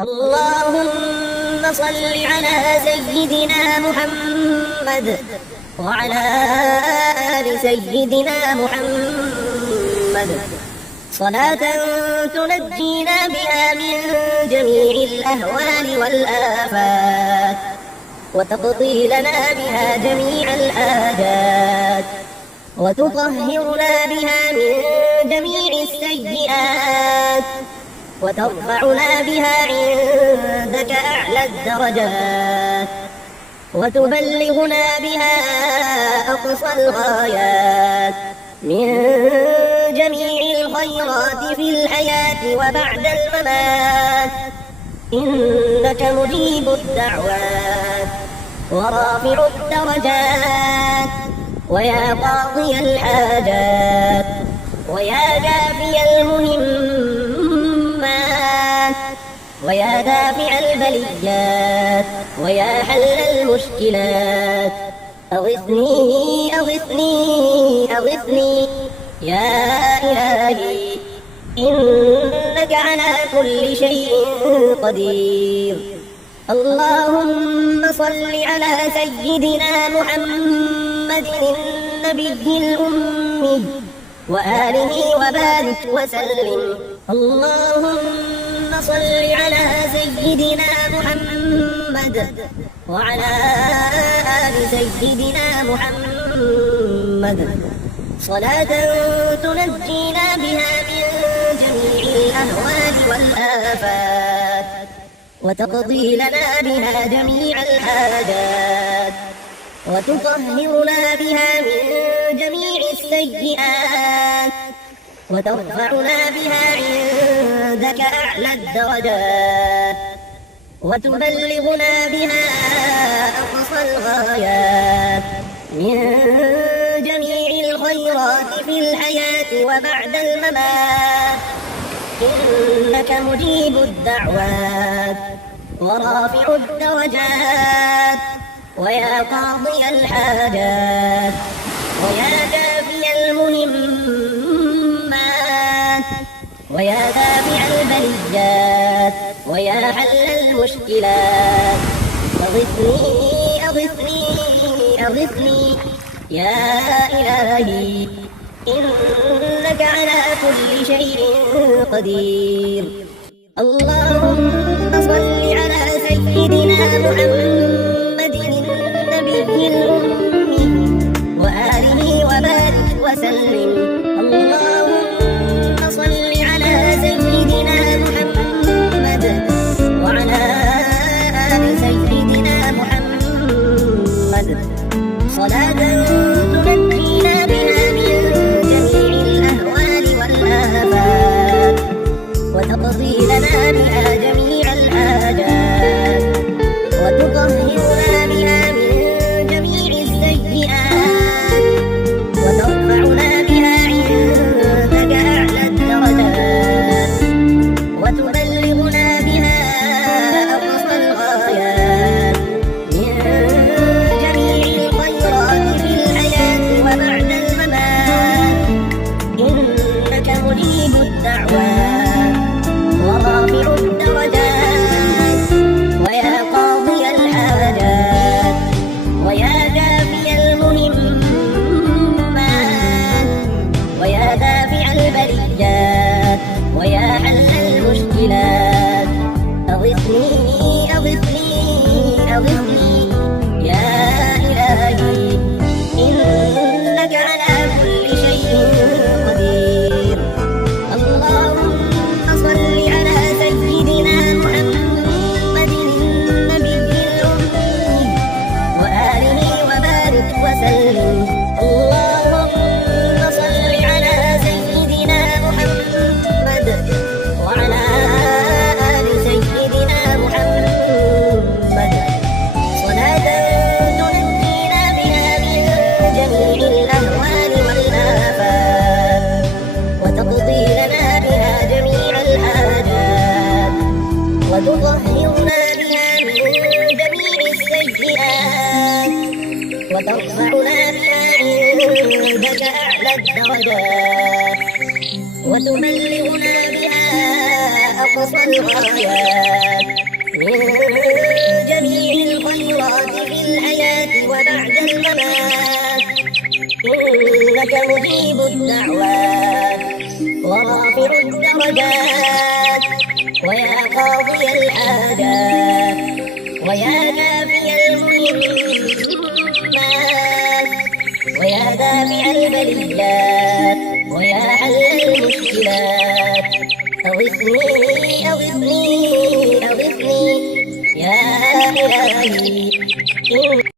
اللهم صل على سيدنا محمد وعلى آل سيدنا محمد صلاة تنجينا بها من جميع الأهوال والآفات وتقضي لنا بها جميع الحاجات وتطهرنا بها من جميع السيئات وترفعنا بها عندك أعلى الدرجات وتبلغنا بها أقصى الغايات من جميع الخيرات في الحياة وبعد الممات. إنك مجيب الدعوات ورافع الدرجات ويا قاضي الحاجات ويا جافي المهمات ويا دافع البليات ويا حل المشكلات. أغثني أغثني أغثني يا إلهي إنك على كل شيء قدير. اللهم صل على سيدنا محمد النبي الأمي وآله وبارك وسلم. اللهم صل على سيدنا محمد وعلى آل سيدنا محمد صلاة تنجينا بها من جميع الأهوال والآفات وتقضي لنا بها جميع الحاجات وتطهرنا بها من جميع السيئات وترفعنا بها عندك أعلى الدرجات وتبلغنا بها أقصى الغايات من جميع الخيرات في الحياة وبعد الممات. إنك مجيب الدعوات ورافع الدرجات ويا قاضي الحاجات ويا كافي المهمات ويا دافع البليات ويا حل المشكلات. أغثني أغثني أغثني يا إلهي إنك على كل شيء قدير. اللهم صل على سيدنا محمد النبي الأمي وآله وبارك وسلم. اللهم صل على سيدنا محمد وعلى آل سيدنا محمد صلاة تنجينا بها من جميع الأهوال والآفات وتقضي لنا بها جميع الحاجات وتطهرنا بها من جميع السيئات وترفعنا بها عندك أعلى الدرجات وتبلغنا بها أقصى الغايات من جميع الخيرات في الحياة وبعد الممات. إنك مجيب الدعوات ورافع الدرجات ويا قاضي الحاجات ويا جافي المهمات ويا دافع البليات ويا حل المشكلات. أغثني أغثني أغثني يا إلهي إنك على كل شيء قدير. اللهم صل على سيدنا محمد النبي الأمي وآله وبارك وسلم. اللهم صل على سيدنا محمد وعلى آل سيدنا محمد صلاة تنجينا بها من جميع الأهوال والآفات وتقضي لنا بها جميع الحاجات وتطهرنا بها من جميع السيئات وترفعنا بها عندك أعلى الدرجات وتبلغنا بها أقصى الغايات من جميع الخيرات في الحياة وبعد الممات. إنك مجيب الدعوات ورافع الدرجات ويا قاضي الحاجات ويا كافي المهمات ويا دافع البليات ويا حل المشكلات. أغثني أغثني أغثني يا إلهي.